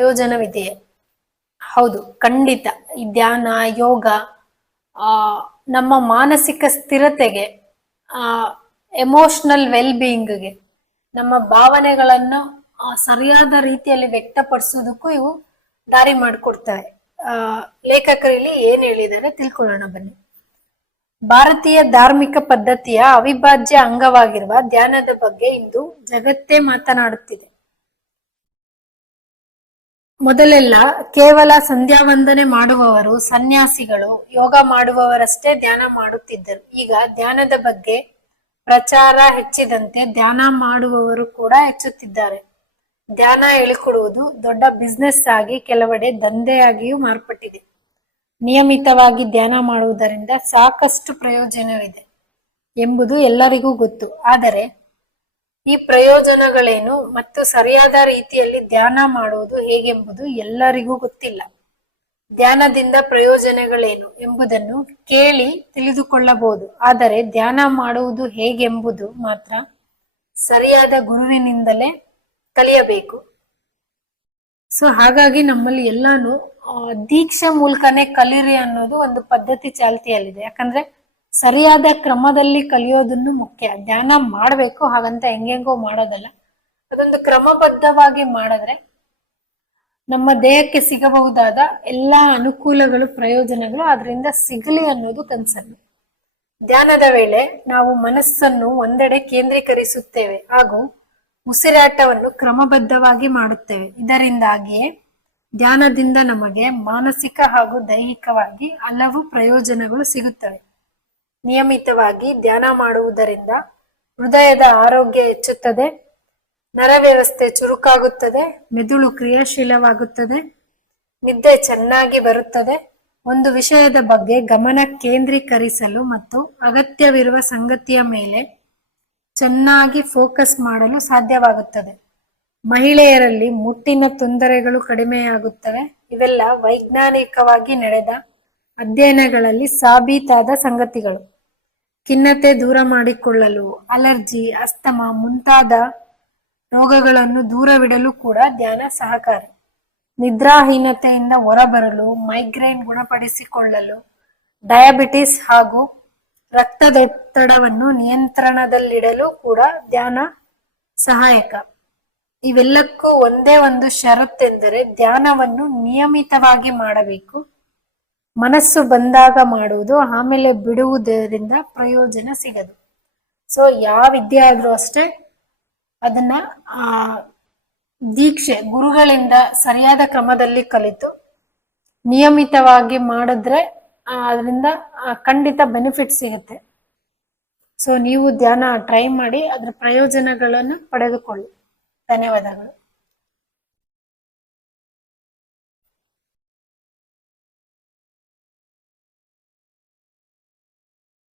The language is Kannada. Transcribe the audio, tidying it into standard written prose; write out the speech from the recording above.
ಪ್ರಯೋಜನವಿದೆಯೇ? ಹೌದು, ಖಂಡಿತ. ಈ ಧ್ಯಾನ, ಯೋಗ ಆ ನಮ್ಮ ಮಾನಸಿಕ ಸ್ಥಿರತೆಗೆ, ಎಮೋಷನಲ್ ವೆಲ್ ಬೀಯಿಂಗ್ಗೆ, ನಮ್ಮ ಭಾವನೆಗಳನ್ನು ಸರಿಯಾದ ರೀತಿಯಲ್ಲಿ ವ್ಯಕ್ತಪಡಿಸೋದಕ್ಕೂ ಇವು ದಾರಿ ಮಾಡಿಕೊಡ್ತವೆ. ಲೇಖಕರು ಇಲ್ಲಿ ಏನ್ ಹೇಳಿದ್ದಾರೆ ತಿಳ್ಕೊಳ್ಳೋಣ ಬನ್ನಿ. ಭಾರತೀಯ ಧಾರ್ಮಿಕ ಪದ್ಧತಿಯ ಅವಿಭಾಜ್ಯ ಅಂಗವಾಗಿರುವ ಧ್ಯಾನದ ಬಗ್ಗೆ ಇಂದು ಜಗತ್ತೇ ಮಾತನಾಡುತ್ತಿದೆ. ಮೊದಲೆಲ್ಲ ಕೇವಲ ಸಂಧ್ಯಾ ವಂದನೆ ಮಾಡುವವರು, ಸನ್ಯಾಸಿಗಳು, ಯೋಗ ಮಾಡುವವರಷ್ಟೇ ಧ್ಯಾನ ಮಾಡುತ್ತಿದ್ದರು. ಈಗ ಧ್ಯಾನದ ಬಗ್ಗೆ ಪ್ರಚಾರ ಹೆಚ್ಚಿದಂತೆ ಧ್ಯಾನ ಮಾಡುವವರು ಕೂಡ ಹೆಚ್ಚುತ್ತಿದ್ದಾರೆ. ಧ್ಯಾನ ಹೇಳಿಕೊಡುವುದು ದೊಡ್ಡ ಬಿಸ್ನೆಸ್ ಆಗಿ, ಕೆಲವೆಡೆ ದಂಧೆಯಾಗಿಯೂ ಮಾರ್ಪಟ್ಟಿದೆ. ನಿಯಮಿತವಾಗಿ ಧ್ಯಾನ ಮಾಡುವುದರಿಂದ ಸಾಕಷ್ಟು ಪ್ರಯೋಜನವಿದೆ ಎಂಬುದು ಎಲ್ಲರಿಗೂ ಗೊತ್ತು. ಆದರೆ ಈ ಪ್ರಯೋಜನಗಳೇನು ಮತ್ತು ಸರಿಯಾದ ರೀತಿಯಲ್ಲಿ ಧ್ಯಾನ ಮಾಡುವುದು ಹೇಗೆಂಬುದು ಎಲ್ಲರಿಗೂ ಗೊತ್ತಿಲ್ಲ. ಧ್ಯಾನದಿಂದ ಪ್ರಯೋಜನಗಳೇನು ಎಂಬುದನ್ನು ಕೇಳಿ ತಿಳಿದುಕೊಳ್ಳಬಹುದು, ಆದರೆ ಧ್ಯಾನ ಮಾಡುವುದು ಹೇಗೆಂಬುದು ಮಾತ್ರ ಸರಿಯಾದ ಗುರುವಿನಿಂದಲೇ ಕಲಿಯಬೇಕು. ಸೊ ಹಾಗಾಗಿ ನಮ್ಮಲ್ಲಿ ಎಲ್ಲಾನು ದೀಕ್ಷೆ ಮೂಲಕನೇ ಕಲೀರಿ ಅನ್ನೋದು ಒಂದು ಪದ್ಧತಿ ಚಾಲ್ತಿಯಲ್ಲಿದೆ. ಯಾಕಂದ್ರೆ ಸರಿಯಾದ ಕ್ರಮದಲ್ಲಿ ಕಲಿಯೋದನ್ನು ಮುಖ್ಯ. ಧ್ಯಾನ ಮಾಡ್ಬೇಕು, ಹಾಗಂತ ಹೆಂಗೆಂಗೋ ಮಾಡೋದಲ್ಲ. ಅದೊಂದು ಕ್ರಮಬದ್ಧವಾಗಿ ಮಾಡಿದ್ರೆ ನಮ್ಮ ದೇಹಕ್ಕೆ ಸಿಗಬಹುದಾದ ಎಲ್ಲಾ ಅನುಕೂಲಗಳು, ಪ್ರಯೋಜನಗಳು ಅದರಿಂದ ಸಿಗಲಿ ಅನ್ನೋದು ಕನ್ಸನ್ನು. ಧ್ಯಾನದ ವೇಳೆ ನಾವು ಮನಸ್ಸನ್ನು ಒಂದೆಡೆ ಕೇಂದ್ರೀಕರಿಸುತ್ತೇವೆ ಹಾಗೂ ಉಸಿರಾಟವನ್ನು ಕ್ರಮಬದ್ಧವಾಗಿ ಮಾಡುತ್ತೇವೆ. ಇದರಿಂದಾಗಿಯೇ ಧ್ಯಾನದಿಂದ ನಮಗೆ ಮಾನಸಿಕ ಹಾಗೂ ದೈಹಿಕವಾಗಿ ಹಲವು ಪ್ರಯೋಜನಗಳು ಸಿಗುತ್ತವೆ. ನಿಯಮಿತವಾಗಿ ಧ್ಯಾನ ಮಾಡುವುದರಿಂದ ಹೃದಯದ ಆರೋಗ್ಯ ಹೆಚ್ಚುತ್ತದೆ, ನರವ್ಯವಸ್ಥೆ ಚುರುಕಾಗುತ್ತದೆ, ಮೆದುಳು ಕ್ರಿಯಾಶೀಲವಾಗುತ್ತದೆ, ನಿದ್ದೆ ಚೆನ್ನಾಗಿ ಬರುತ್ತದೆ, ಒಂದು ವಿಷಯದ ಬಗ್ಗೆ ಗಮನ ಕೇಂದ್ರೀಕರಿಸಲು ಮತ್ತು ಅಗತ್ಯವಿರುವ ಸಂಗತಿಯ ಮೇಲೆ ಚೆನ್ನಾಗಿ ಫೋಕಸ್ ಮಾಡಲು ಸಾಧ್ಯವಾಗುತ್ತದೆ. ಮಹಿಳೆಯರಲ್ಲಿ ಮುಟ್ಟಿನ ತೊಂದರೆಗಳು ಕಡಿಮೆಯಾಗುತ್ತವೆ. ಇವೆಲ್ಲ ವೈಜ್ಞಾನಿಕವಾಗಿ ನಡೆದ ಅಧ್ಯಯನಗಳಲ್ಲಿ ಸಾಬೀತಾದ ಸಂಗತಿಗಳು. ಖಿನ್ನತೆ ದೂರ ಮಾಡಿಕೊಳ್ಳಲು, ಅಲರ್ಜಿ, ಅಸ್ತಮಾ ಮುಂತಾದ ರೋಗಗಳನ್ನು ದೂರವಿಡಲು ಕೂಡ ಧ್ಯಾನ ಸಹಕಾರಿ. ನಿದ್ರಾಹೀನತೆಯಿಂದ ಹೊರಬರಲು, ಮೈಗ್ರೇನ್ ಗುಣಪಡಿಸಿಕೊಳ್ಳಲು, ಡಯಾಬಿಟಿಸ್ ಹಾಗೂ ರಕ್ತದೊತ್ತಡವನ್ನು ನಿಯಂತ್ರಣದಲ್ಲಿಡಲು ಕೂಡ ಧ್ಯಾನ ಸಹಾಯಕ. ಇವೆಲ್ಲಕ್ಕೂ ಒಂದೇ ಒಂದು ಷರತ್ತೆಂದರೆ ಧ್ಯಾನವನ್ನು ನಿಯಮಿತವಾಗಿ ಮಾಡಬೇಕು. ಮನಸ್ಸು ಬಂದಾಗ ಮಾಡುವುದು, ಆಮೇಲೆ ಬಿಡುವುದರಿಂದ ಪ್ರಯೋಜನ ಸಿಗದು. ಸೊ ಯಾವ ವಿದ್ಯೆ ಆದ್ರೂ ಅಷ್ಟೇ ಅದನ್ನ ದೀಕ್ಷೆ ಗುರುಗಳಿಂದ ಸರಿಯಾದ ಕ್ರಮದಲ್ಲಿ ಕಲಿತು ನಿಯಮಿತವಾಗಿ ಮಾಡಿದ್ರೆ ಅದರಿಂದ ಖಂಡಿತ ಬೆನಿಫಿಟ್ ಸಿಗುತ್ತೆ. ಸೊ ನೀವು ಧ್ಯಾನ ಟ್ರೈ ಮಾಡಿ ಅದರ ಪ್ರಯೋಜನಗಳನ್ನು ಪಡೆದುಕೊಳ್ಳಿ. ಧನ್ಯವಾದಗಳು.